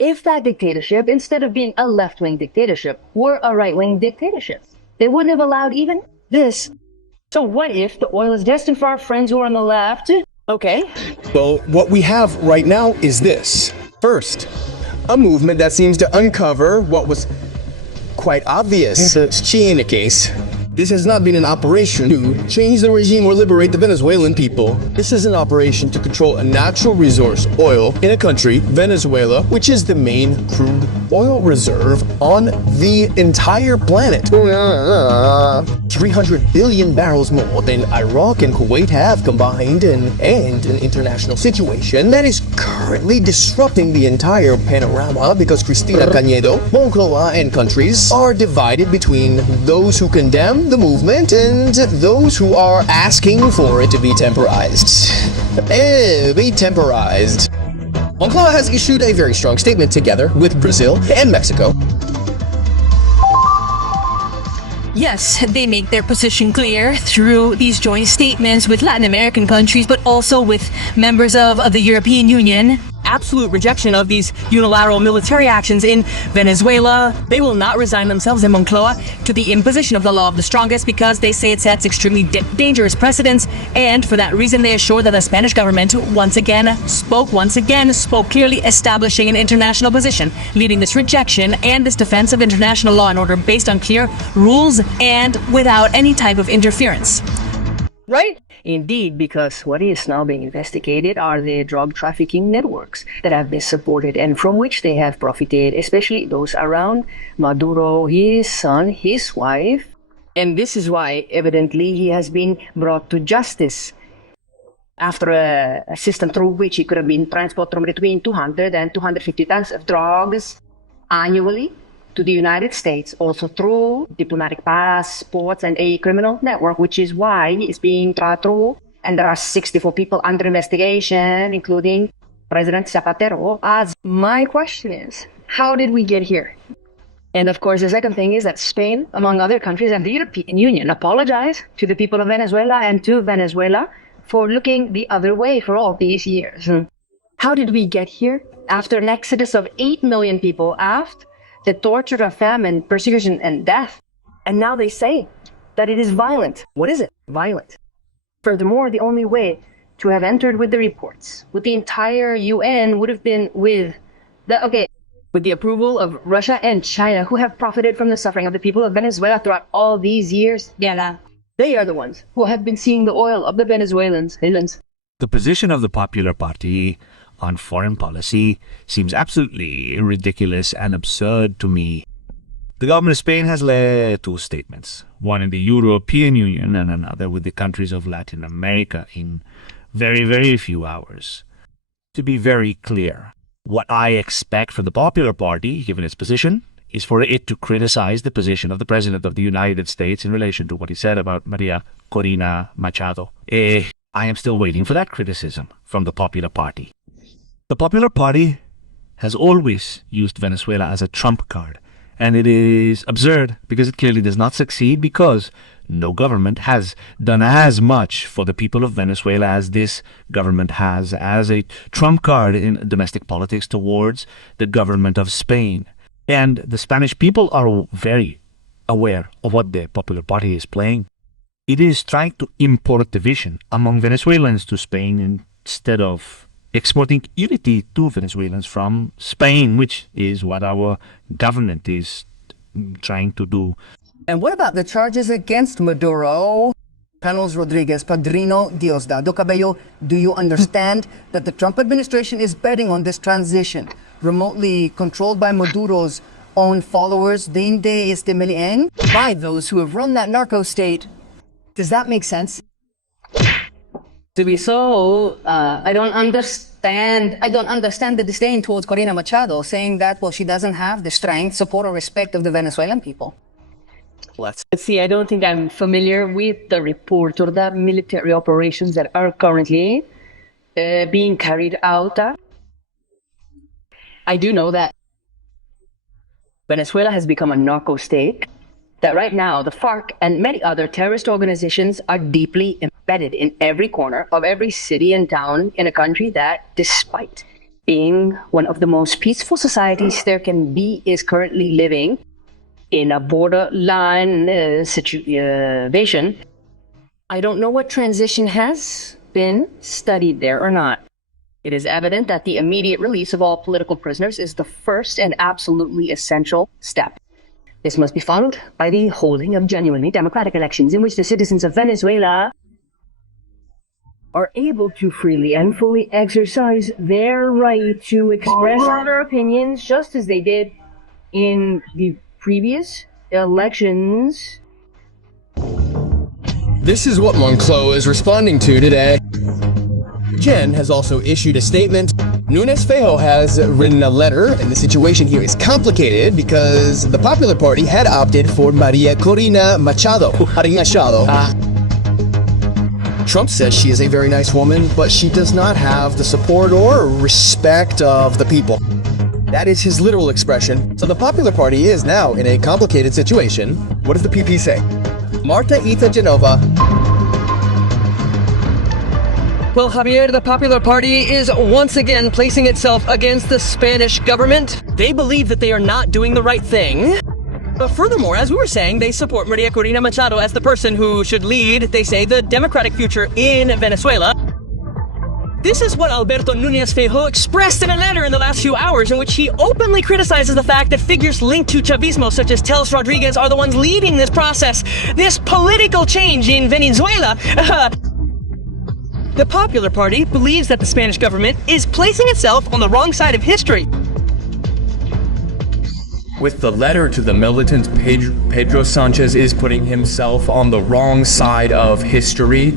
if that dictatorship, instead of being a left-wing dictatorship, were a right-wing dictatorship, they wouldn't have allowed even this. So what if the oil is destined for our friends who are on the left? Okay. Well, what we have right now is this. First, a movement that seems to uncover what was quite obvious. In the case. This has not been an operation to change the regime or liberate the Venezuelan people. This is an operation to control a natural resource, oil, in a country, Venezuela, which is the main crude oil reserve on the entire planet. 300 billion barrels more than Iraq and Kuwait have combined, and an international situation that is currently disrupting the entire panorama because Cristina Cañedo, Moncloa, and countries are divided between those who condemn the movement and those who are asking for it to be temporized. Moncloa has issued a very strong statement together with Brazil and Mexico. Yes, they make their position clear through these joint statements with Latin American countries, but also with members of the European Union. Absolute rejection of these unilateral military actions in Venezuela. They will not resign themselves in Moncloa to the imposition of the law of the strongest because they say it sets extremely dangerous precedents, and for that reason they assure that the Spanish government once again spoke clearly, establishing an international position, leading this rejection and this defense of international law and order based on clear rules and without any type of interference. Right? Indeed, because what is now being investigated are the drug trafficking networks that have been supported and from which they have profited, especially those around Maduro, his son, his wife. And this is why, evidently, he has been brought to justice after a system through which he could have been transported between 200 and 250 tons of drugs annually to the United States, also through diplomatic passports and a criminal network, which is why he is being tried through. And there are 64 people under investigation, including President Zapatero. As my question is, how did we get here? And of course, the second thing is that Spain, among other countries, and the European Union apologize to the people of Venezuela and to Venezuela for looking the other way for all these years. How did we get here? After an exodus of 8 million people, after the torture of famine, persecution, and death. And now they say that it is violent. What is it? Violent. Furthermore, the only way to have entered with the reports, with the entire UN, would have been with the approval of Russia and China, who have profited from the suffering of the people of Venezuela throughout all these years. They are the ones who have been seeing the oil of the Venezuelans. The position of the Popular Party on foreign policy seems absolutely ridiculous and absurd to me. The government of Spain has led two statements, one in the European Union and another with the countries of Latin America in very, very few hours. To be very clear, what I expect from the Popular Party, given its position, is for it to criticize the position of the President of the United States in relation to what he said about Maria Corina Machado. I am still waiting for that criticism from the Popular Party. The Popular Party has always used Venezuela as a trump card, and it is absurd because it clearly does not succeed because no government has done as much for the people of Venezuela as this government has as a trump card in domestic politics towards the government of Spain. And the Spanish people are very aware of what the Popular Party is playing. It is trying to import division among Venezuelans to Spain instead of exporting unity to Venezuelans from Spain, which is what our government is trying to do. And what about the charges against Maduro? Carlos Rodriguez, Padrino, Diosdado Cabello, do you understand that the Trump administration is betting on this transition, remotely controlled by Maduro's own followers, Dinde Milei, by those who have run that narco state? Does that make sense? To be so, I don't understand the disdain towards Corina Machado, saying that, well, she doesn't have the strength, support, or respect of the Venezuelan people. Let's see, I don't think I'm familiar with the report or the military operations that are currently being carried out. I do know that Venezuela has become a narco state, that right now the FARC and many other terrorist organizations are deeply embedded in every corner of every city and town in a country that, despite being one of the most peaceful societies there can be, is currently living in a borderline situation. I don't know what transition has been studied there or not. It is evident that the immediate release of all political prisoners is the first and absolutely essential step. This must be followed by the holding of genuinely democratic elections in which the citizens of Venezuela are able to freely and fully exercise their right to express their opinions, just as they did in the previous elections. This is what Moncloa is responding to today. Jen has also issued a statement. Nunes Fejo has written a letter, and the situation here is complicated because the Popular Party had opted for Maria Corina Machado. Trump says she is a very nice woman, but she does not have the support or respect of the people. That is his literal expression. So the Popular Party is now in a complicated situation. What does the PP say? Marta Ita Genova. Well, Javier, the Popular Party is once again placing itself against the Spanish government. They believe that they are not doing the right thing. But furthermore, as we were saying, they support Maria Corina Machado as the person who should lead, they say, the democratic future in Venezuela. This is what Alberto Núñez Feijóo expressed in a letter in the last few hours, in which he openly criticizes the fact that figures linked to Chavismo, such as Teles Rodriguez, are the ones leading this process, this political change in Venezuela. The Popular Party believes that the Spanish government is placing itself on the wrong side of history. With the letter to the militant, Pedro Sanchez is putting himself on the wrong side of history.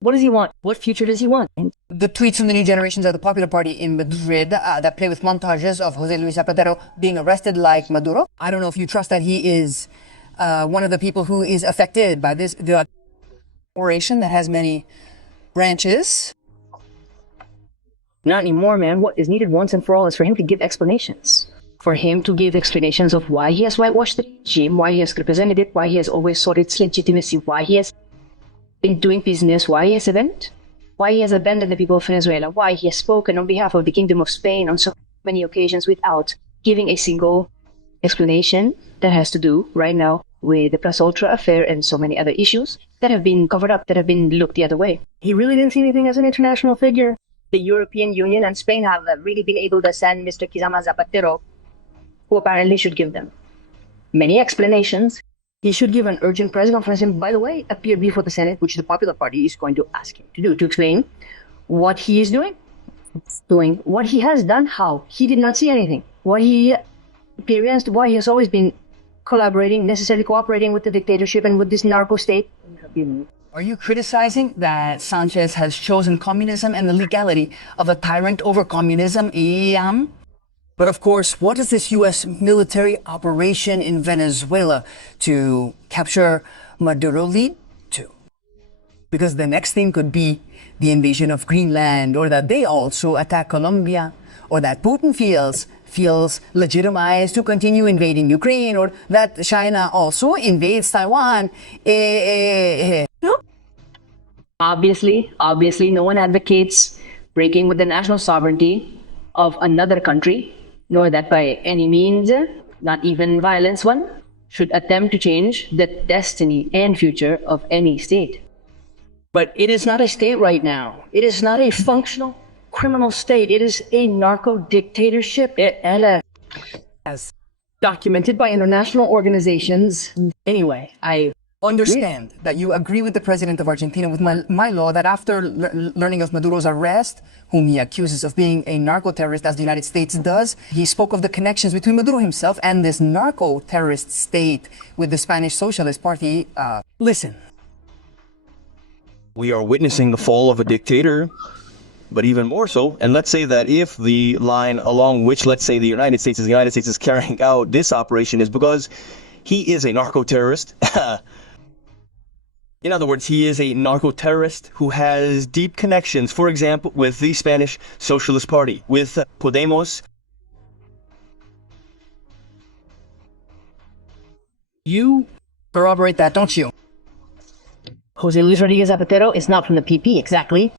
What does he want? What future does he want? The tweets from the new generations of the Popular Party in Madrid that play with montages of Jose Luis Zapatero being arrested like Maduro. I don't know if you trust that he is one of the people who is affected by this oration that has many branches. Not anymore, man. What is needed once and for all is for him to give explanations. For him to give explanations of why he has whitewashed the regime, why he has represented it, why he has always sought its legitimacy, why he has been doing business, why he has abandoned the people of Venezuela, why he has spoken on behalf of the Kingdom of Spain on so many occasions without giving a single explanation that has to do right now with the Plus Ultra affair and so many other issues that have been covered up, that have been looked the other way. He really didn't see anything as an international figure. The European Union and Spain have really been able to send Mr. Kizama Zapatero, who apparently should give them many explanations. He should give an urgent press conference and, by the way, appear before the Senate, which the Popular Party is going to ask him to do, to explain what he is doing, what he has done, how he did not see anything, what he experienced, why he has always been necessarily cooperating with the dictatorship and with this narco state. Are you criticizing that Sanchez has chosen communism and the legality of a tyrant over communism? But of course, what does this U.S. military operation in Venezuela to capture Maduro lead to? Because the next thing could be the invasion of Greenland, or that they also attack Colombia, or that Putin feels legitimized to continue invading Ukraine, or that China also invades Taiwan. No. Obviously, no one advocates breaking with the national sovereignty of another country, nor that by any means, not even violence one, should attempt to change the destiny and future of any state. But it is not a state right now. It is not a functional criminal state. It is a narco-dictatorship, as documented by international organizations. Anyway, I understand that you agree with the president of Argentina, with my law, that after learning of Maduro's arrest, whom he accuses of being a narco-terrorist, as the United States does, he spoke of the connections between Maduro himself and this narco-terrorist state with the Spanish Socialist Party. Listen. We are witnessing the fall of a dictator, but even more so, and let's say that if the line along which, let's say, the United States is carrying out this operation is because he is a narco-terrorist. In other words, he is a narco-terrorist who has deep connections, for example, with the Spanish Socialist Party, with Podemos. You corroborate that, don't you? Jose Luis Rodriguez Zapatero is not from the PP, exactly.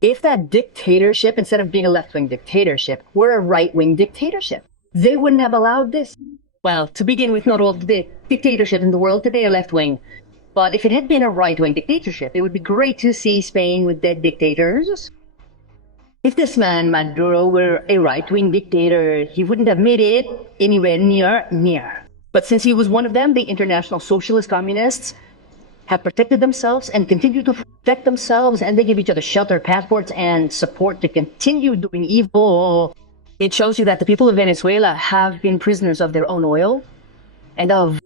If that dictatorship, instead of being a left-wing dictatorship, were a right-wing dictatorship, they wouldn't have allowed this. Well, to begin with, not all the dictatorships in the world today are left-wing. But if it had been a right-wing dictatorship, it would be great to see Spain with dead dictators. If this man, Maduro, were a right-wing dictator, he wouldn't have made it anywhere near. But since he was one of them, the international socialist communists have protected themselves and continue to protect themselves, and they give each other shelter, passports, and support to continue doing evil. It shows you that the people of Venezuela have been prisoners of their own oil and of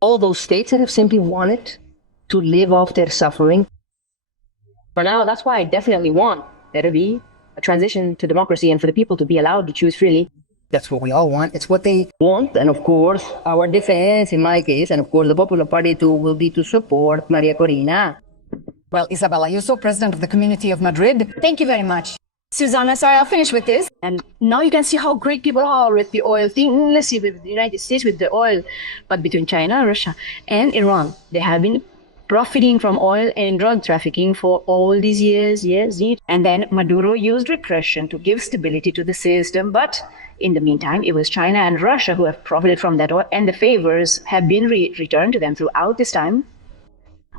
all those states that have simply wanted to live off their suffering. For now, that's why I definitely want there to be a transition to democracy and for the people to be allowed to choose freely. That's what we all want. It's what they want. And of course, our defense, in my case, and of course the Popular Party too, will be to support Maria Corina. Well, Isabel Ayuso, President of the Community of Madrid, thank you very much. Susanna, sorry, I'll finish with this. And now you can see how great people are with the oil thing. Let's see, with the United States, with the oil. But between China, Russia, and Iran, they have been profiting from oil and drug trafficking for all these years. And then Maduro used repression to give stability to the system. But in the meantime, it was China and Russia who have profited from that oil, and the favors have been returned to them throughout this time.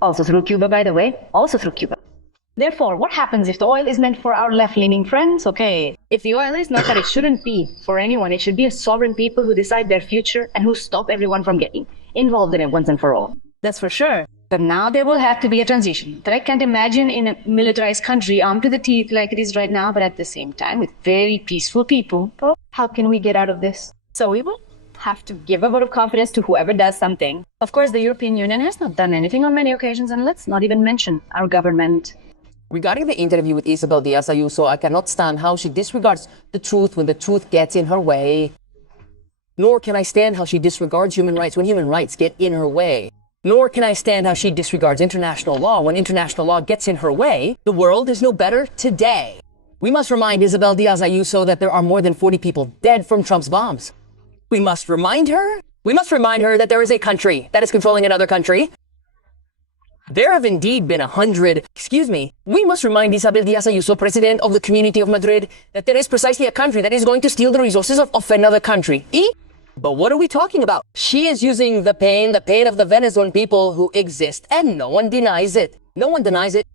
Also through Cuba, by the way. Also through Cuba. Therefore, what happens if the oil is meant for our left-leaning friends? Okay, if the oil is not that it shouldn't be for anyone, it should be a sovereign people who decide their future and who stop everyone from getting involved in it once and for all. That's for sure. But now there will have to be a transition that I can't imagine in a militarized country armed to the teeth like it is right now, but at the same time with very peaceful people. Oh, how can we get out of this? So we will have to give a vote of confidence to whoever does something. Of course, the European Union has not done anything on many occasions, and let's not even mention our government. Regarding the interview with Isabel Diaz Ayuso, I cannot stand how she disregards the truth when the truth gets in her way. Nor can I stand how she disregards human rights when human rights get in her way. Nor can I stand how she disregards international law when international law gets in her way. The world is no better today. We must remind Isabel Diaz Ayuso that there are more than 40 people dead from Trump's bombs. We must remind her that there is a country that is controlling another country. There have indeed been 100, we must remind Isabel Diaz Ayuso, President of the Community of Madrid, that there is precisely a country that is going to steal the resources of another country. But what are we talking about? She is using the pain of the Venezuelan people who exist, and no one denies it. No one denies it.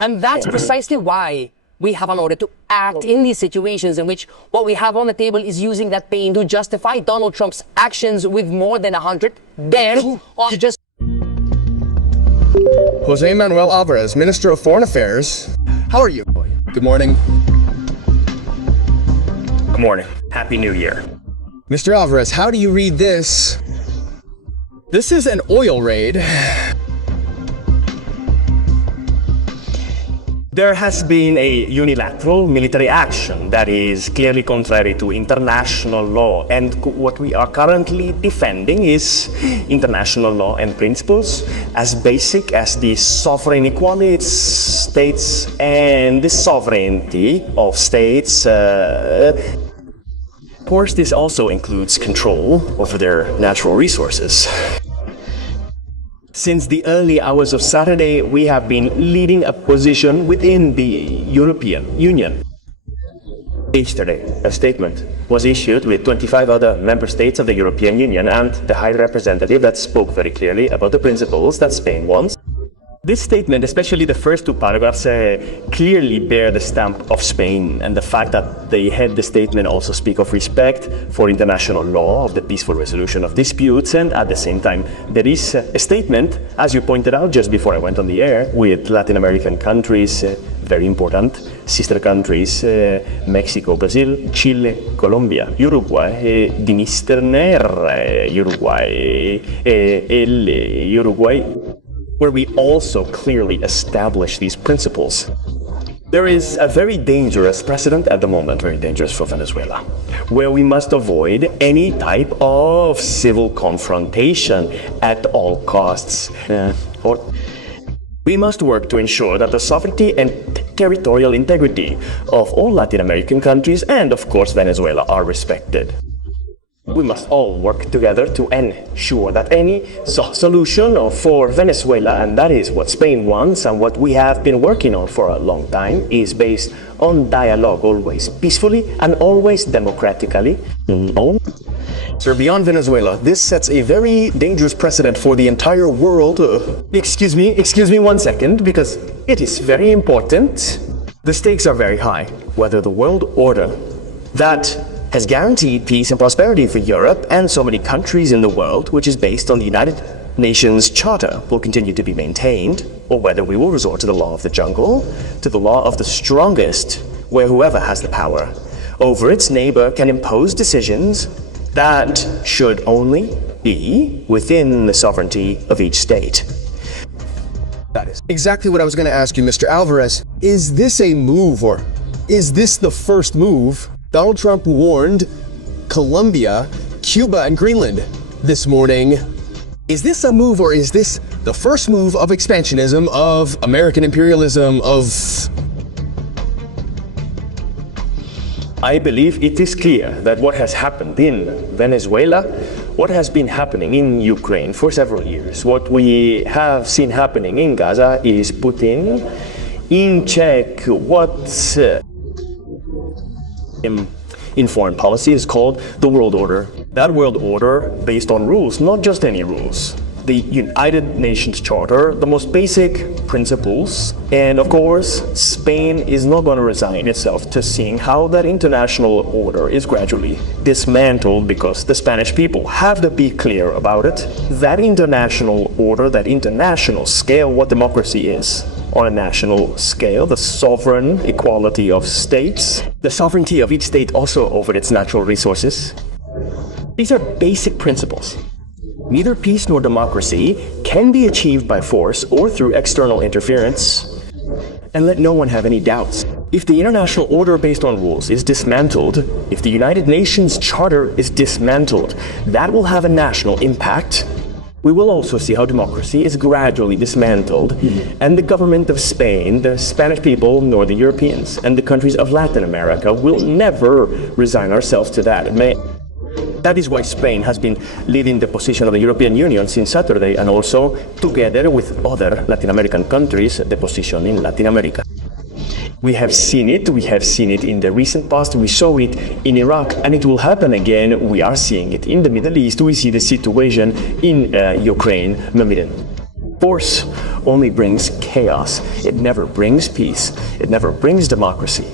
And that's precisely why we have an order to act in these situations in which what we have on the table is using that pain to justify Donald Trump's actions with more than 100 dead on just... Jose Manuel Alvarez, Minister of Foreign Affairs. How are you? Good morning. Good morning. Happy New Year. Mr. Alvarez, how do you read this? This is an oil raid. There has been a unilateral military action that is clearly contrary to international law, and what we are currently defending is international law and principles as basic as the sovereign equality of states and the sovereignty of states. Of course, this also includes control over their natural resources. Since the early hours of Saturday, we have been leading a position within the European Union. Yesterday, a statement was issued with 25 other member states of the European Union and the High Representative that spoke very clearly about the principles that Spain wants. This statement, especially the first two paragraphs, clearly bear the stamp of Spain, and the fact that they head the statement also speak of respect for international law, of the peaceful resolution of disputes, and at the same time there is a statement, as you pointed out just before I went on the air, with Latin American countries, very important, sister countries, Mexico, Brazil, Chile, Colombia, Uruguay, Dniester, Uruguay, where we also clearly establish these principles. There is a very dangerous precedent at the moment, very dangerous for Venezuela, where we must avoid any type of civil confrontation at all costs. We must work to ensure that the sovereignty and territorial integrity of all Latin American countries and, of course, Venezuela are respected. We must all work together to ensure that any solution for Venezuela, and that is what Spain wants and what we have been working on for a long time, is based on dialogue, always peacefully and always democratically. Sir, beyond Venezuela, this sets a very dangerous precedent for the entire world. Excuse me 1 second, because it is very important. The stakes are very high. Whether the world order that has guaranteed peace and prosperity for Europe and so many countries in the world, which is based on the United Nations Charter, will continue to be maintained, or whether we will resort to the law of the jungle, to the law of the strongest, where whoever has the power over its neighbor can impose decisions that should only be within the sovereignty of each state. That is exactly what I was going to ask you, Mr. Alvarez. Is this a move, or is this the first move? Donald Trump warned Colombia, Cuba, and Greenland this morning. Is this a move, or is this the first move of expansionism, of American imperialism, of... I believe it is clear that what has happened in Venezuela, what has been happening in Ukraine for several years, what we have seen happening in Gaza is putting in check what in foreign policy is called the world order. That world order based on rules, not just any rules. The United Nations Charter, the most basic principles, and of course, Spain is not going to resign itself to seeing how that international order is gradually dismantled, because the Spanish people have to be clear about it. That international order, that international scale, what democracy is on a national scale, the sovereign equality of states, the sovereignty of each state also over its natural resources. These are basic principles. Neither peace nor democracy can be achieved by force or through external interference. And let no one have any doubts. If the international order based on rules is dismantled, if the United Nations Charter is dismantled, that will have a national impact. We will also see how democracy is gradually dismantled, and the government of Spain, the Spanish people, nor the Europeans, and the countries of Latin America will never resign ourselves to that. That is why Spain has been leading the position of the European Union since Saturday, and also, together with other Latin American countries, the position in Latin America. We have seen it in the recent past, we saw it in Iraq, and it will happen again. We are seeing it in the Middle East, we see the situation in Ukraine. Force only brings chaos, it never brings peace, it never brings democracy.